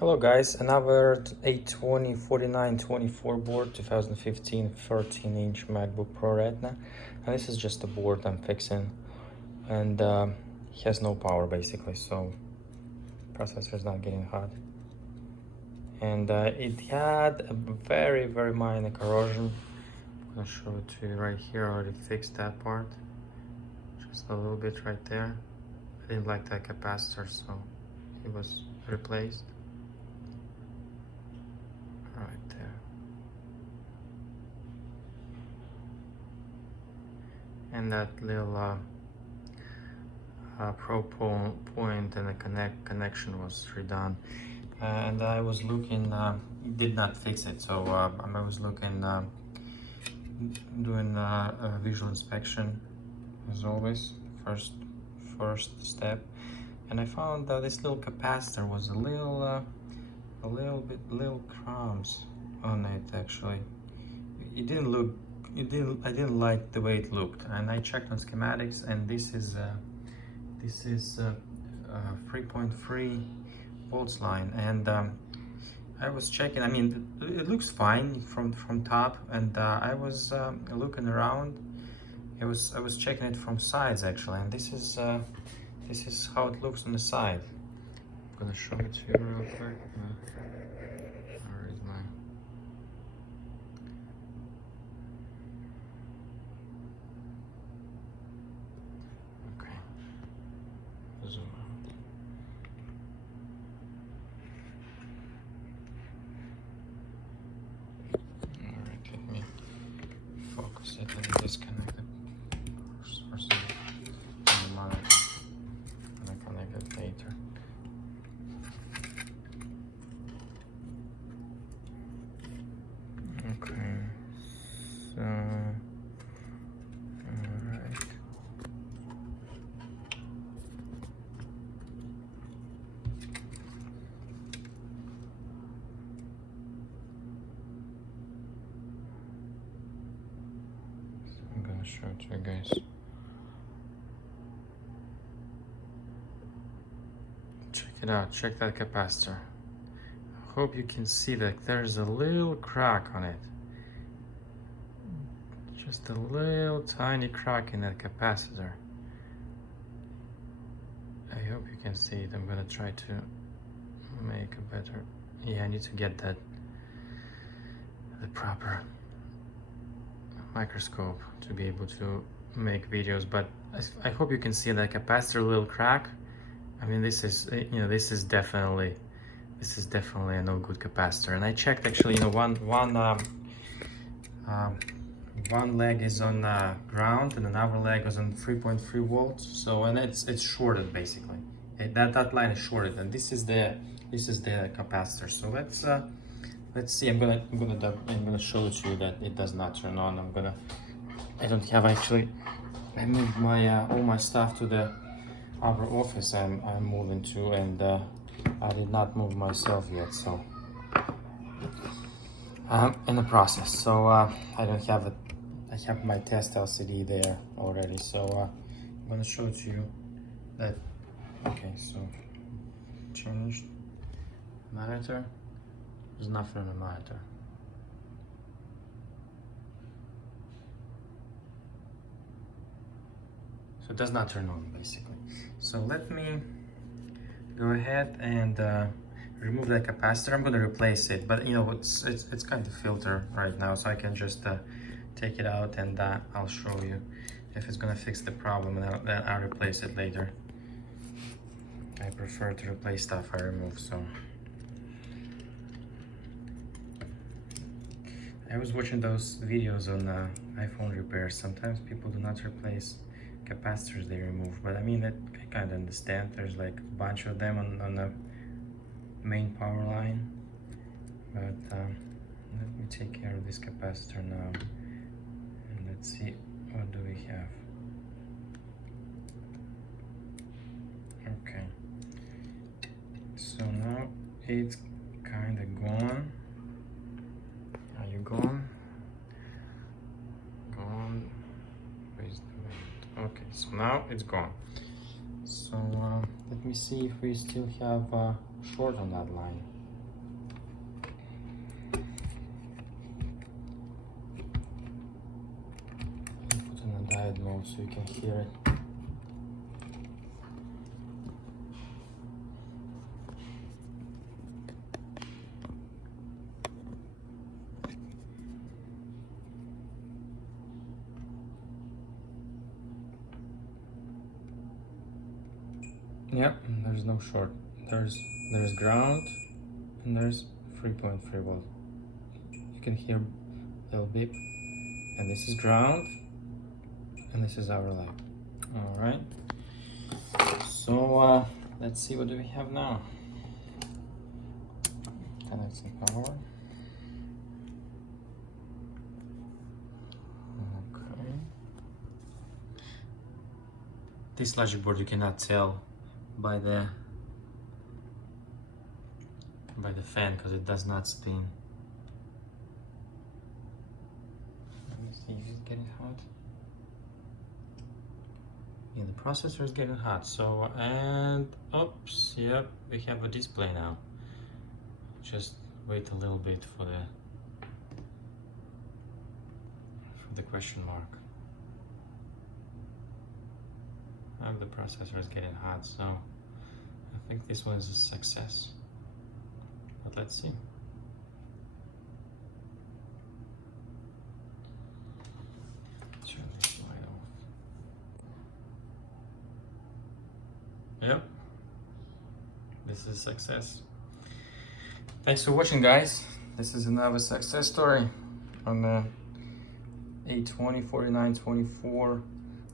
Hello guys, another 820 board, 2015 13-inch MacBook Pro Retina, and this is just a board I'm fixing, and it has no power basically, so processor is not getting hot, and it had a very minor corrosion. I'm gonna show it to you right here. I already fixed that part, just a little bit right there. I didn't like that capacitor, so it was replaced. Right there. And that little point and the connection was redone. And I was looking, it did not fix it, so I was looking, doing a visual inspection as always, first step, and I found that this little capacitor was a little crumbs on it. Actually, it didn't look, I didn't like the way it looked, and I checked on schematics, and this is 3.3 volts line, and I was checking. I mean, it looks fine from top, and I was looking around. I was checking it from sides actually, and this is how it looks on the side. I'm gonna show it to you real quick. Where is my... Okay. Zoom out. Alright, let me focus it and disconnect it. Source and the monitor. I'm gonna connect it later. Okay, so, alright. So I'm gonna show it to you guys. Check it out, check that capacitor. I hope you can see that there's a little crack on it. Just a little tiny crack in that capacitor. I hope you can see it. I'm gonna try to make a better... Yeah, I need to get the proper microscope to be able to make videos, but I hope you can see that capacitor little crack. I mean, this is, you know, this is definitely a no good capacitor. And I checked actually, you know, one leg is on ground and another leg is on 3.3 volts. So, and it's shorted basically. That line is shorted, and this is the capacitor. So let's see. I'm gonna show it to you that it does not turn on. I don't have actually. I moved my all my stuff to the other office I'm moving to, and I did not move myself yet, so I'm in the process. So I don't have it. I have my test LCD there already, so I'm gonna show it to you that. Okay, so changed monitor. There's nothing on the monitor. So it does not turn on basically. So let me go ahead and remove that capacitor. I'm going to replace it, but you know, it's kind of filter right now, so I can just take it out, and I'll show you if it's going to fix the problem, and then I'll replace it later. I prefer to replace stuff I remove. So I was watching those videos on iPhone repairs. Sometimes people do not replace capacitors they remove, but I mean, I kind of understand. There's like a bunch of them on the main power line, but let me take care of this capacitor now, and let's see what do we have. Okay, so now it's kind of gone. Are you gone? Okay, so now it's gone. So let me see if we still have short on that line. head mode so you can hear it. Yep, there's no short. There's ground and there's 3.3 volt. You can hear a little beep. And this is ground and this is our lab. All right. So let's see, what do we have now? Connect some power. Okay. This logic board you cannot tell by the fan because it does not spin. Let me see if it's getting hot. Yeah, the processor is getting hot. So, and oops, yep, we have a display now. Just wait a little bit for the question mark. And the processor is getting hot, so I think this one is a success. But let's see. Turn this light off. Yep, this is a success. Thanks for watching, guys. This is another success story on the A204924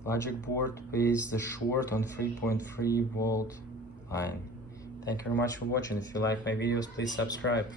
logic board with the short on 3.3 volt line. Thank you very much for watching. If you like my videos, please subscribe.